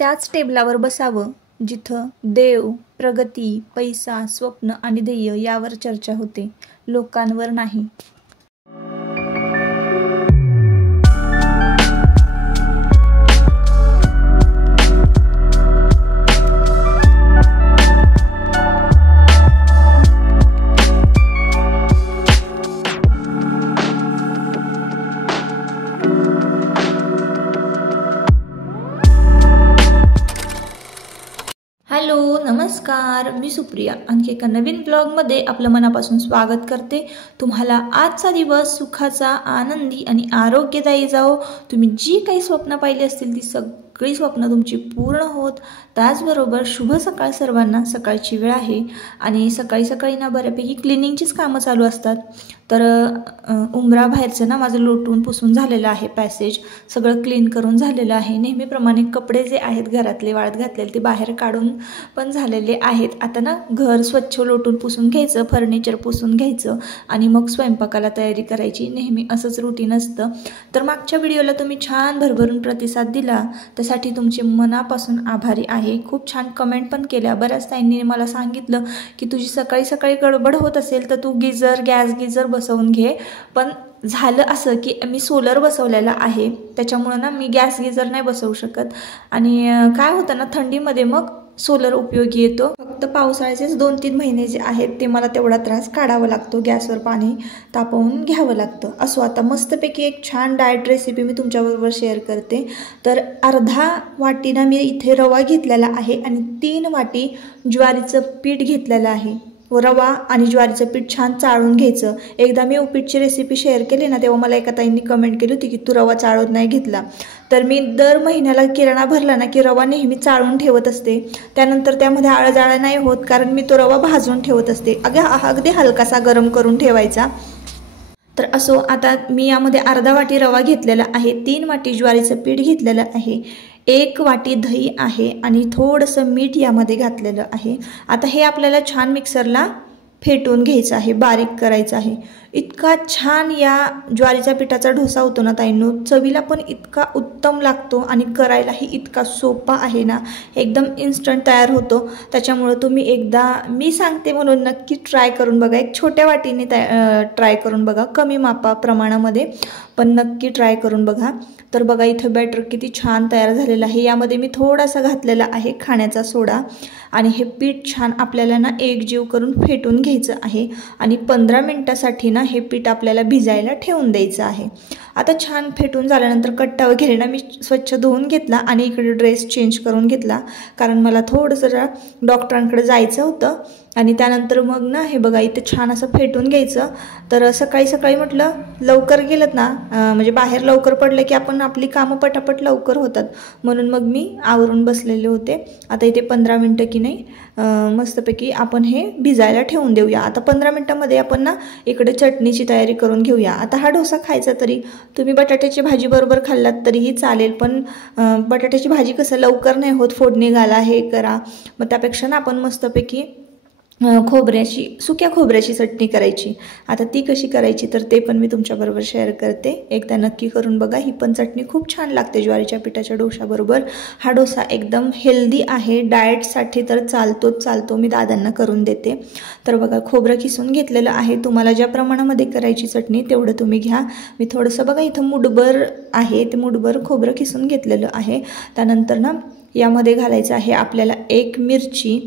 त्याच टेबलावर बसावं जिथं देव, प्रगती, पैसा, स्वप्न आणि ध्येय यावर चर्चा होते, लोकांवर नाही. हॅलो, नमस्कार. मी सुप्रिया आणखी एका नवीन ब्लॉगमध्ये आपलं मनापासून स्वागत करते. तुम्हाला आजचा दिवस सुखाचा, आनंदी आणि आरोग्यदायी जाओ. तुम्ही जी काही स्वप्न पाहिली असतील ती सगळी स्वप्न तुमची पूर्ण होत. त्याचबरोबर शुभ सकाळ सर्वांना. सकाळची वेळ आहे आणि सकाळी सकाळी ना बऱ्यापैकी क्लिनिंगचीच कामं चालू असतात. तर उंबरा बाहेरचं ना माझं लोटून पुसून झालेलं आहे. पॅसेज सगळं क्लीन करून झालेलं आहे. नेहमीप्रमाणे कपडे जे आहेत घरातले वाळत घातलेले ते बाहेर काढून पण झालेले आहेत. आता ना घर स्वच्छ लोटून पुसून घ्यायचं, फर्निचर पुसून घ्यायचं आणि मग स्वयंपाकाला तयारी करायची. नेहमी असंच रुटीन असतं. तर मागच्या व्हिडिओला तुम्ही छान भरभरून प्रतिसाद दिला, त्यासाठी तुमचे मनापासून आभारी आहे. खूप छान कमेंट पण केल्या. बऱ्याच ताईंनी मला सांगितलं की तुझी सकाळी सकाळी गडबड होत असेल तर तू गॅस गिझर बसवून घे. पण झालं असं की मी सोलर बसवलेला आहे, त्याच्यामुळं ना मी गॅस गिझर नाही बसवू शकत. आणि काय होतं ना, थंडीमध्ये मग सोलर उपयोगी येतो. फक्त पावसाळ्याचेच 2-3 महिने जे आहेत ते मला तेवढा त्रास काढावा लागतो. गॅसवर पाणी तापवून घ्यावं लागतं. असो, आता मस्तपैकी एक छान डाएट रेसिपी मी तुमच्याबरोबर शेअर करते. तर अर्धा वाटीना मी इथे रवा घेतलेला आहे आणि 3 वाटी ज्वारीचं पीठ घेतलेलं आहे. रवा आणि ज्वारीचं पीठ छान चाळून घ्यायचं. एकदा मी उपीटची रेसिपी शेअर केली ना, तेव्हा मला एका ताईंनी कमेंट केली होती की तू रवा चाळून नाही घेतला. तर मी दर महिन्याला किराणा भरला ना की रवा नेहमी चाळून ठेवत असते. त्यानंतर त्यामध्ये आळजाळा नाही होत, कारण मी तो रवा भाजून ठेवत असते. अगदी हलकासा गरम करून ठेवायचा. तर असो, आता मी यामध्ये अर्धा वाटी रवा घेतलेला आहे, 3 वाटी ज्वारीचं पीठ घेतलेलं आहे, 1 वाटी दही आहे आणि थोडंसं मीठ यामध्ये घातलेलं आहे. आता हे आपल्याला छान मिक्सरला फेटून घ्यायचं आहे, बारीक करायचं आहे. इतका छान या ज्वारीच्या पिठाचा डोसा होतो ना ताईंनो, चवीला पण इतका उत्तम लागतो आणि करायलाही इतका सोपा आहे ना, एकदम इन्स्टंट तयार होतो. त्याच्यामुळं तुम्ही एकदा मी सांगते म्हणून नक्की ट्राय करून बघा. एक छोट्या वाटीने ट्राय करून बघा, कमी प्रमाणामध्ये, पण नक्की ट्राय करून बघा. तर बघा इथं बॅटर किती छान तयार झालेलं आहे. यामध्ये मी थोडासा घातलेला आहे खाण्याचा सोडा आणि हे पीठ छान आपल्याला ना एकजीव करून फेटून घ्यायचं आहे आणि 15 मिनिटासाठी ना हे पीठ आपल्याला भिजायला ठेवून द्यायचं आहे. आता छान फेटून झाल्यानंतर कट्टा वगैरे ना मी स्वच्छ धुवून घेतला आणि इकडे ड्रेस चेंज करून घेतला, कारण मला थोडंसं डॉक्टरांकडे जायचं होतं. आणि त्यानंतर मग ना हे बघा इथे छान असं फेटून घ्यायचं. तर सकाळी सकाळी म्हटलं लवकर गेलं ना, म्हणजे बाहेर लवकर पडलं की आपण आपली कामं पटापट लवकर होतात, म्हणून मग मी आवरून बसलेले होते. आता इथे 15 मिनटं की नाही मस्तपैकी आपण हे भिजायला ठेवून देऊया. आता 15 मिनटामध्ये आपण ना इकडे चटणीची तयारी करून घेऊया. आता हा डोसा खायचा तरी तुम्ही बटाट्याची भाजी बरोबर खाल्लात तरीही चालेल, पण बटाट्याची भाजी कसं लवकर नाही होत, फोडणी घाला, हे करा. मग त्यापेक्षा ना आपण मस्तपैकी सुक्या खोबऱ्याची चटणी करायची. आता ती कशी करायची तर ते पण मी तुमच्याबरोबर शेअर करते. एकदा नक्की करून बघा. ही पण चटणी खूप छान लागते ज्वारीच्या पिठाच्या डोशाबरोबर. हा डोसा एकदम हेल्दी आहे, डाएटसाठी तर चालतो. मी दादांना करून देते. तर बघा खोबरं किसून घेतलेलं आहे. तुम्हाला ज्या प्रमाणामध्ये करायची चटणी तेवढं तुम्ही घ्या. मी थोडंसं बघा इथं मुठभर आहे, ते मुठभर खोबरं किसून घेतलेलं आहे. त्यानंतर ना यामध्ये घालायचं आहे आपल्याला 1 मिरची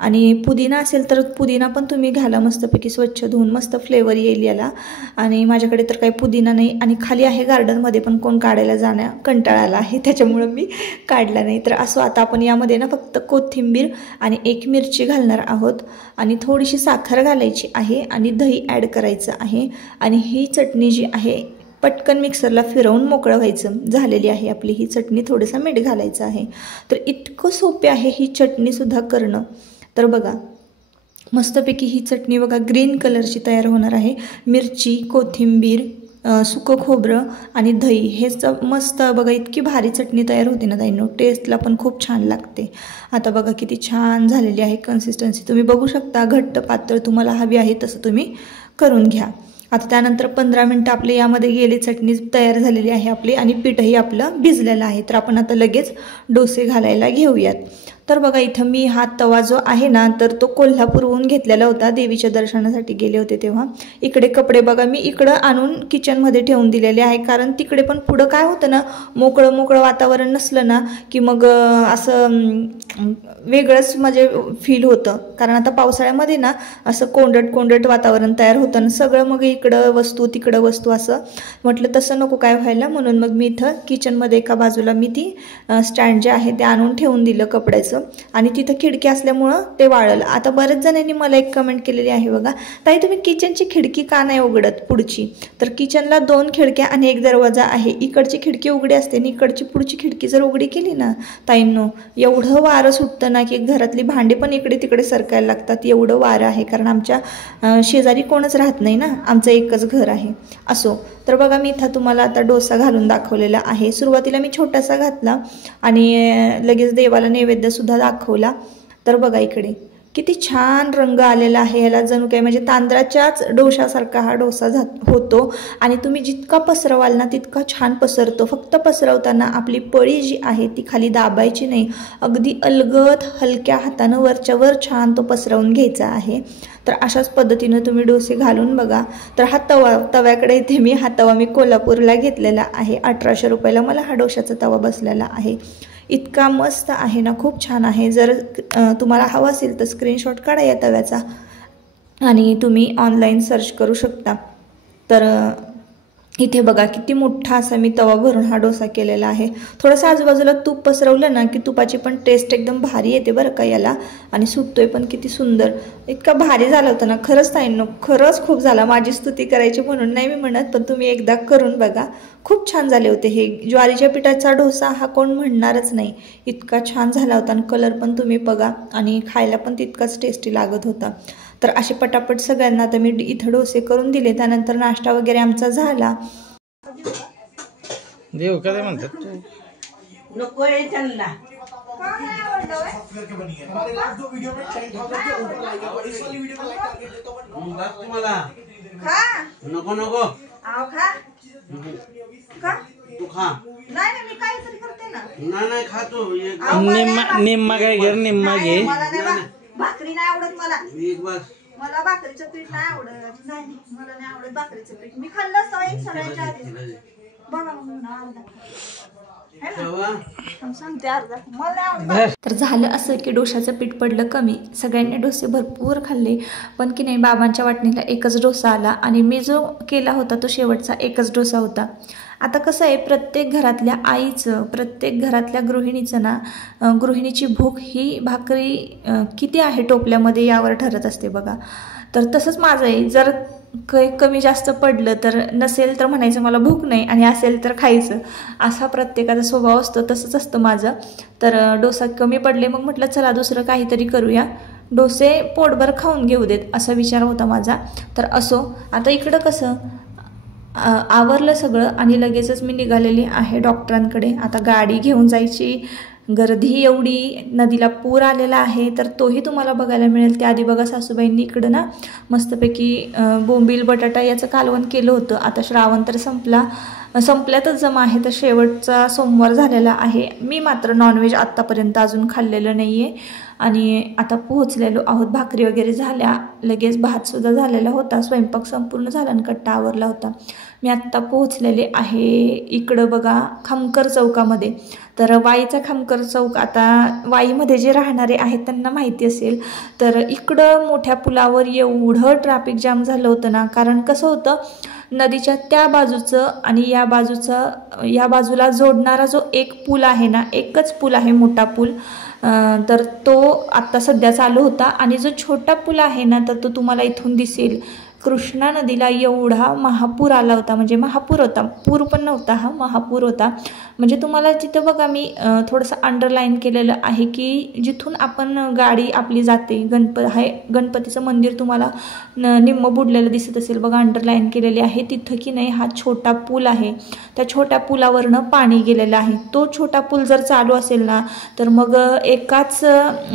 आणि पुदिना असेल तर पुदिना पण तुम्ही घाला, मस्तपैकी स्वच्छ धुवून, मस्त फ्लेवर येईल याला. आणि माझ्याकडे तर काही पुदिना नाही आणि खाली आहे गार्डनमध्ये, पण कोण काढायला कंटाळाला आहे, त्याच्यामुळं मी काढला नाही. तर असं आता आपण यामध्ये ना फक्त कोथिंबीर आणि 1 मिरची घालणार आहोत आणि थोडीशी साखर घालायची आहे आणि दही ॲड करायचं आहे. आणि ही चटणी जी आहे पटकन मिक्सरला फिरवून मोकळं व्हायचं. झालेली आहे आपली ही चटणी. थोडंसं मीठ घालायचं आहे. तर इतकं सोपे आहे ही चटणीसुद्धा करणं. तर बघा मस्तपैकी ही चटणी बघा ग्रीन कलरची तयार होणार आहे. मिरची, कोथिंबीर, सुकं खोबरं आणि दही हे मस्त बघा इतकी भारी चटणी तयार होते ना ताईंनो, टेस्टला पण खूप छान लागते. आता बघा किती छान झालेली आहे कन्सिस्टन्सी. तुम्ही बघू शकता, घट्ट पातळ तुम्हाला हवी आहे तसं तुम्ही करून घ्या. आता त्यानंतर 15 मिनटं आपले यामध्ये गेली, चटणी तयार झालेली आहे आपली आणि पीठही आपलं भिजलेलं आहे. तर आपण आता लगेच डोसे घालायला घेऊयात. तर बघा इथं मी हा तवा जो आहे ना, तर तो कोल्हापूरहून घेतलेला होता. देवीच्या दर्शनासाठी गेले होते तेव्हा. इकडे कपडे बघा मी इकडं आणून किचनमध्ये ठेवून दिलेले आहे, कारण तिकडे पण पुढं काय होतं ना, मोकळं वातावरण नसलं ना की मग असं वेगळंच म्हणजे फील होतं. कारण आता पावसाळ्यामध्ये ना असं कोंडट वातावरण तयार होतं आणि सगळं मग इकडं वस्तू तिकडं वस्तू असं. म्हटलं तसं नको काय व्हायला, म्हणून मग मी इथं किचनमध्ये एका बाजूला मी ती स्टँड जे आहे ते आणून ठेवून दिलं कपड्याचं, आणि तिथं खिडकी असल्यामुळं ते वाळलं. आता बरेच जणांनी मला एक कमेंट केलेली आहे बघा, ताई तुम्ही किचनची खिडकी का नाही उघडत पुढची? तर किचनला 2 खिडक्या आणि 1 दरवाजा आहे. इकडची खिडकी उघडी असते आणि इकडची पुढची खिडकी जर उघडी केली ना ताईंनो, एवढं वारं सुटतं ना की घरातली भांडी पण इकडे तिकडे सरकायला लागतात, एवढं वारं आहे. कारण आमच्या शेजारी कोणच राहत नाही ना, आमचं एकच घर आहे. असो, तर बघा मी इथं तुम्हाला आता डोसा घालून दाखवलेला आहे. सुरुवातीला मी छोटासा घातला आणि लगेच देवाला नैवेद्य सुद्धा दाखवला. तर बघा इकडे किती छान रंग आलेला आहे. ह्याला जणू काय म्हणजे तांदळाच्याच डोशासारखा हा डोसा होतो आणि तुम्ही जितका पसरवाल ना तितका छान पसरतो. फक्त पसरवताना आपली पळी जी आहे ती खाली दाबायची नाही, अगदी अलगद हलक्या हातानं वरच्यावर छान तो पसरवून घ्यायचा आहे. तर अशाच पद्धतीनं तुम्ही डोसे घालून बघा. तर हा तव्याकडे इथे मी कोल्हापूरला घेतलेला आहे. 1800 रुपयाला मला हा डोशाचा तवा बसलेला आहे. इतका मस्त आहे ना, खूप छान आहे. जर तुम्हाला हवा असेल तर स्क्रीनशॉट काढा या तव्याचा आणि तुम्ही ऑनलाईन सर्च करू शकता. तर इथे बघा किती मोठा असा मी तवा भरून हा डोसा केलेला आहे. थोडंसं आजूबाजूला तूप पसरवलं ना की तुपाची पण टेस्ट एकदम भारी येते बरं का याला, आणि सुटतोय पण किती सुंदर. इतका भारी झाला होता ना, खरंच ताईंनो, खरंच खूप झाला. माझी स्तुती करायची म्हणून नाही मी म्हणत, पण तुम्ही एकदा करून बघा, खूप छान झाले होते. हे ज्वारीच्या पिठाचा डोसा हा कोण म्हणणारच नाही, इतका छान झाला होता आणि कलर पण तुम्ही बघा आणि खायला पण तितकाच टेस्टी लागत होता. तर असे पटापट सगळ्यांना आता मी इथं डोसे करून दिले. त्यानंतर नाश्ता वगैरे आमचा झाला. देव काय म्हणतात नको आहे त्यांना. नको नको तू खा. नाही खा तू. निम्मा काय घे, निम्मा घे. भाकरी नाही आवडत मला. एक बस. मला भाकरीचं पीठ नाही आवडत. नाही मला नाही आवडत भाकरीचं पीठ. मी खाल्लं असतं एक सगळ्यांच्या आधी. बघा सांगते अर्धा. मला नाही आवडत. तर झालं असं की डोशाचं पीठ पडलं कमी. सगळ्यांनी डोसे भरपूर खाल्ले, पण की नाही बाबांच्या वाटणीला एकच डोसा आला आणि मी जो केला होता तो शेवटचा एकच डोसा होता. आता कसं आहे, प्रत्येक घरातल्या आईचं, प्रत्येक घरातल्या गृहिणीचं ना, गृहिणीची भूक ही भाकरी किती आहे टोपल्यामध्ये यावर ठरत असते बघा. तर तसंच माझं आहे, जर कमी जास्त पडलं तर नसेल तर म्हणायचं मला भूक नाही, आणि असेल तर खायचं, असा प्रत्येकाचा स्वभाव असतो. तसंच असतं माझं. तर डोसा कमी पडले, मग म्हटलं चला दुसरं काहीतरी करूया, डोसे पोटभर खाऊन घेऊ देत, असा विचार होता माझा. तर असो, आता इकडं कसं आवरलं सगळं आणि लगेचच मी निघालेली आहे डॉक्टरांकडे. आता गाडी घेऊन जायची, गर्दी एवढी, नदीला पूर आलेला आहे, तर तोही तुम्हाला बघायला मिळेल. त्याआधी बघा सासूबाईंनी इकडं ना मस्तपैकी बोंबील बटाटा याचं कालवण केलं होतं. आता श्रावण तर संपल्यातच जमा आहे, तर शेवटचा सोमवार झालेला आहे. मी मात्र नॉनव्हेज आत्तापर्यंत अजून खाल्लेलं नाही आहे आणि आता पोहोचलेलो आहोत. भाकरी वगैरे झाल्या, लगेच भातसुद्धा झालेला होता, स्वयंपाक संपूर्ण झाला आणि कट्टा आवरला होता. मी आत्ता पोहोचलेले आहे इकडं बघा खामकर चौकामध्ये. तर वाईचा खामकर चौक, आता वाईमध्ये जे राहणारे आहेत त्यांना माहिती असेल. तर इकडं मोठ्या पुलावर एवढं ट्रॅफिक जाम झालं होतं ना, कारण कसं होतं, नदीच्या त्या बाजूचं आणि या बाजूला जोडणारा जो एक पूल आहे ना, एकच पूल आहे मोठा पूल, तर तो आत्ता सध्या चालू होता. आणि जो छोटा पूल आहे ना, तर तो तुम्हाला इथून दिसेल. कृष्णा नदीला एवढा महापूर आला होता, म्हणजे महापूर होता, पूर पण नव्हता, हा महापूर होता. म्हणजे तुम्हाला तिथं बघा मी थोडंसं अंडरलाईन केलेलं आहे की जिथून आपण गाडी आपली जाते, गणपतीचं मंदिर तुम्हाला निम्म बुडलेलं दिसत असेल बघा, अंडरलाईन केलेली आहे. तिथं की नाही हा छोटा पूल आहे, त्या छोट्या पुलावरनं पाणी गेलेलं आहे. तो छोटा पूल जर चालू असेल ना, तर मग एकाच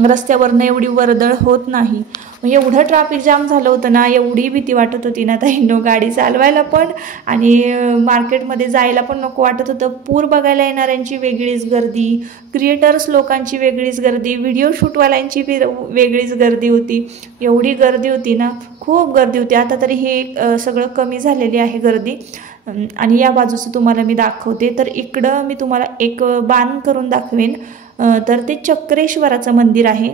रस्त्यावरनं एवढी वर्दळ होत नाही. एवढं ट्रॅफिक जाम झालं होतं ना, एवढी भीती वाटत होती ना ताईंनो, गाडी चालवायला पण आणि मार्केटमध्ये जायला पण नको वाटत होतं. पूर बघायला येणाऱ्यांची वेगळीच गर्दी, क्रिएटर्स लोकांची वेगळीच गर्दी, व्हिडिओ शूटवाल्यांची वेगळीच गर्दी होती. एवढी गर्दी होती ना, खूप गर्दी होती. आता तरी हे सगळं कमी झालेली आहे गर्दी. आणि या बाजूचं तुम्हाला मी दाखवते. तर इकडं मी तुम्हाला एक बाण करून दाखवेन. तर ते चक्रेश्वराचं मंदिर आहे.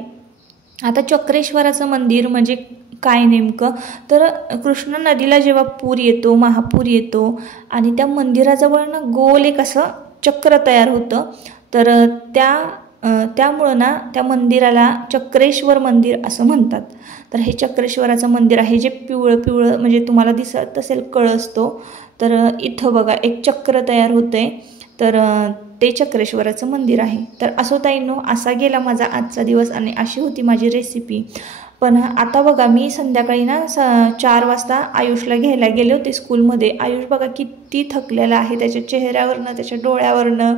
आता चक्रेश्वराचं मंदिर म्हणजे काय नेमकं, तर कृष्णा नदीला जेव्हा पूर येतो, महापूर येतो आणि त्या मंदिराजवळ ना गोल एक असं चक्र तयार होतं. तर त्यामुळं ना त्या मंदिराला चक्रेश्वर मंदिर असं म्हणतात. तर हे चक्रेश्वराचं मंदिर आहे, जे पिवळं पिवळं म्हणजे तुम्हाला दिसत असेल कळस तो. तर इथं बघा एक चक्र तयार होतंय, तर ते चक्रेश्वराचं मंदिर आहे. तर असो ताईंनो, असा गेला माझा आजचा दिवस आणि अशी होती माझी रेसिपी. पण आता बघा मी संध्याकाळी ना 4 वाजता आयुषला घ्यायला गेले होते स्कूलमध्ये. आयुष बघा किती थकलेला आहे, त्याच्या चेहऱ्यावरनं त्याच्या डोळ्यावरनं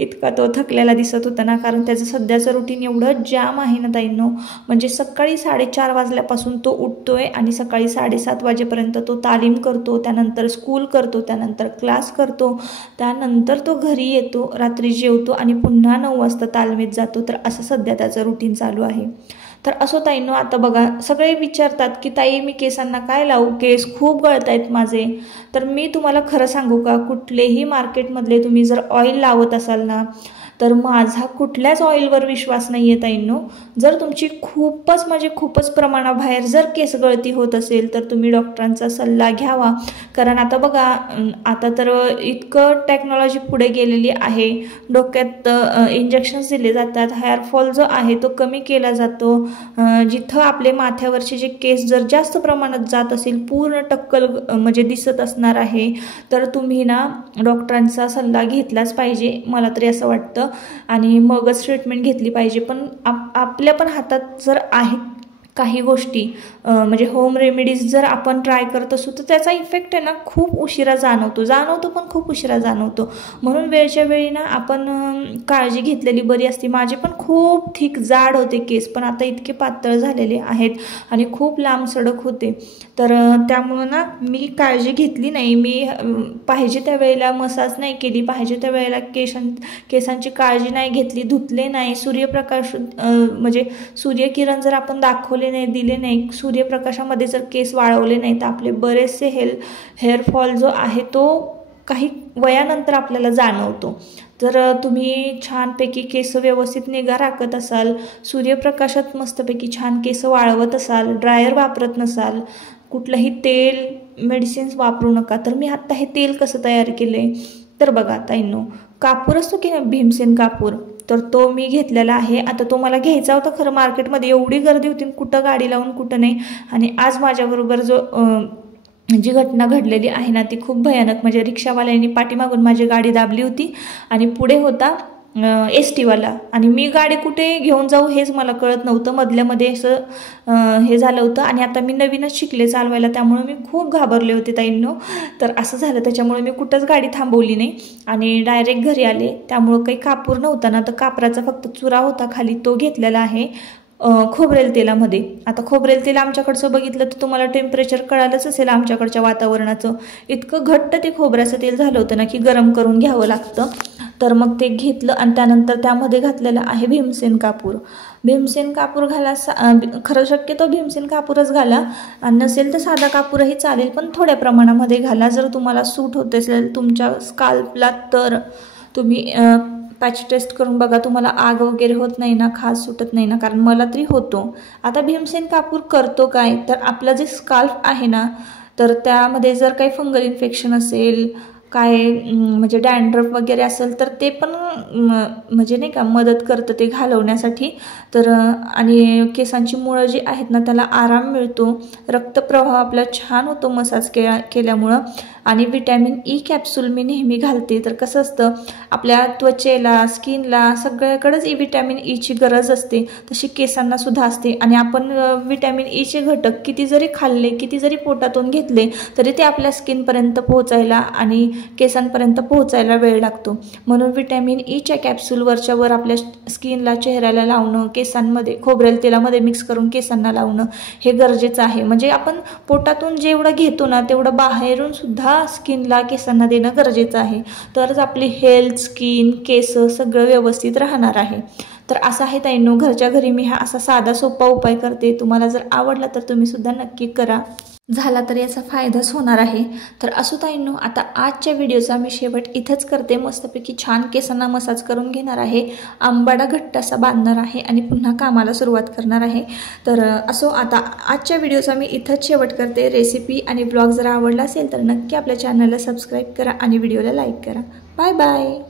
इतका तो थकलेला दिसत होता ना, कारण त्याचं सध्याचं रुटीन एवढं जाम आहे ना ताईंनो. म्हणजे सकाळी 4:30 वाजल्यापासून तो उठतोय आणि सकाळी 7:30 वाजेपर्यंत तो तालीम करतो, त्यानंतर स्कूल करतो, त्यानंतर क्लास करतो, त्यानंतर तो घरी येतो, रात्री जेवतो आणि पुन्हा 9 वाजता तालमीत जातो. तर असं सध्या त्याचं रुटीन चालू आहे. तर असो ताईंनो, आता बघा सगळे विचारतात की ताई मी केसांना काय लावू, केस खूप गळत आहेत माझे. तर मी तुम्हाला खरं सांगू का, कुठलेही मार्केटमधले तुम्ही जर ऑइल लावत असाल ना, तर माझा कुठल्याच ऑइलवर विश्वास नाही आहे ताईंनो. जर तुमची खूपच प्रमाणाबाहेर जर केस गळती होत असेल तर तुम्ही डॉक्टरांचा सल्ला घ्यावा. कारण आता बघा, आता तर इतकं टेक्नॉलॉजी पुढे गेलेली आहे. डोक्यात इंजेक्शन्स दिले जातात, हेअरफॉल जो आहे तो कमी केला जातो. जिथं आपले माथ्यावरचे जे केस जर जास्त प्रमाणात जात असेल, पूर्ण टक्कल म्हणजे दिसत असणार आहे, तर तुम्ही ना डॉक्टरांचा सल्ला घेतलाच पाहिजे, मला तरी असं वाटतं. आणि मगच ट्रीटमेंट घेतली पाहिजे. पण आपल्या पण हातात जर आहे काही गोष्टी, म्हणजे होम रेमेडीज जर आपण ट्राय करत असू तर त्याचा इफेक्ट आहे ना खूप उशिरा जाणवतो पण खूप उशिरा जाणवतो. म्हणून वेळच्या वेळी ना आपण काळजी घेतलेली बरी असते. माझे पण खूप थिक जाड होते केस, पण आता इतके पातळ झालेले आहेत आणि खूप लांब सडक होते. तर त्यामुळं ना मी काळजी घेतली नाही. मी पाहिजे त्या वेळेला मसाज नाही केली, पाहिजे त्या वेळेला केसांची काळजी नाही घेतली, धुतले नाही, सूर्यप्रकाश म्हणजे सूर्यकिरण जर आपण दाखवले नाही, दिले नाही, सूर्यप्रकाशामध्ये जर केस वाळवले नाही, तर आपले बरेचसे हेअरफॉल जो आहे तो काही वयानंतर आपल्याला जाणवतो. जर तुम्ही छानपैकी केस व्यवस्थित निगा राखत असाल, सूर्यप्रकाशात मस्तपैकी छान केस वाळवत असाल, ड्रायर वापरत नसाल, कुठलंही तेल मेडिसिन्स वापरू नका. तर मी आत्ता हे तेल कसं तयार केलं आहे, तर बघा ताईंनो, कापूर असतो की ना भीमसेन कापूर, तर तो मी घेतलेला आहे. आता तो मला घ्यायचा होता खरं, मार्केटमध्ये एवढी गर्दी होती, कुठं गाडी लावून कुठं नाही. आणि आज माझ्याबरोबर जी घटना घडलेली आहे ना ती खूप भयानक. म्हणजे रिक्षावाल्यांनी पाठीमागून माझी गाडी दाबली होती आणि पुढे होता ST-वाला, आणि मी गाडी कुठे घेऊन जाऊ हेच मला कळत नव्हतं. मधल्यामध्ये असं हे झालं होतं. आणि आता मी नवीनच शिकले चालवायला, त्यामुळे मी खूप घाबरले होते ताईंनो. तर असं झालं, त्याच्यामुळे मी कुठंच गाडी थांबवली नाही आणि डायरेक्ट घरी आले. त्यामुळं काही कापूर नव्हता ना, तर कापराचा फक्त चुरा होता खाली, तो घेतलेला आहे खोबरेल तेलामध्ये. आता खोबरेल तेल आमच्याकडचं बघितलं तर तुम्हाला टेम्परेचर कळालंच असेल आमच्याकडच्या वातावरणाचं. इतकं घट्ट ते खोबऱ्याचं तेल झालं होतं ना की गरम करून घ्यावं लागतं. तर मग ते घेतलं आणि त्यानंतर त्यामध्ये घातलेलं आहे भीमसेन कापूर. भीमसेन कापूर घाला, खरं शक्यतो भीमसेन कापूरच घाला, आणि नसेल तर साधा कापूरही चालेल, पण थोड्या प्रमाणामध्ये घाला. जर तुम्हाला सूट होत असेल तुमच्या स्काल्पला तर तुम्ही पॅच टेस्ट करून बघा, तुम्हाला आग वगैरे होत नाही ना, खास सुटत नाही ना, कारण मला तरी होतो. आता भीमसेन कापूर करतो काय, तर आपलं जे स्काल्प आहे ना, तर त्यामध्ये जर काही फंगल इन्फेक्शन असेल, काय म्हणजे डॅन्ड्रफ वगैरे असेल तर ते पण म्हणजे नाही का मदत करतं ते घालवण्यासाठी. तर आणि केसांची मुळं जी आहेत ना त्याला आराम मिळतो, रक्तप्रवाह आपला छान होतो मसाज केल्यामुळं. आणि विटॅमिन E कॅप्सूल मी नेहमी घालते. तर कसं असतं, आपल्या त्वचेला, स्किनला सगळ्याकडेच विटॅमिन Eची गरज असते, तशी केसांना सुद्धा असते. आणि आपण विटॅमिन Eचे घटक किती जरी खाल्ले, किती जरी पोटातून घेतले, तरी ते आपल्या स्किनपर्यंत पोहोचायला आणि केसांपर्यंत पोहोचायला वेळ लागतो. म्हणून व्हिटॅमिन ईच्या कॅप्सूल वरच्या आपल्या स्किनला, चेहऱ्याला लावणं, केसांमध्ये खोबरेल तेलामध्ये मिक्स करून केसांना लावणं हे गरजेचं आहे. म्हणजे आपण पोटातून जेवढं घेतो ना तेवढं बाहेरून सुद्धा स्किनला, केसांना देणं गरजेचं आहे. तरच आपली हेल्थ, स्किन, केस सगळं व्यवस्थित राहणार आहे. तर असं आहे ताईंनो, घरच्या घरी मी हा असा साधा सोपा उपाय करते. तुम्हाला जर आवडला तर तुम्ही सुद्धा नक्की करा. झाला तर याचा फायदाच होणार आहे. तर असो ताईंनो, आता आजच्या व्हिडिओचा मी शेवट इथंच करते. मस्तपैकी छान केसांना मसाज करून घेणार आहे, आंबाडा घट्ट असा बांधणार आहे आणि पुन्हा कामाला सुरुवात करणार आहे. तर असो, आता आजच्या व्हिडिओचा मी इथंच शेवट करते. रेसिपी आणि ब्लॉग जर आवडला असेल तर नक्की आपल्या चॅनलला सबस्क्राईब करा आणि व्हिडिओला लाईक करा. Bye bye.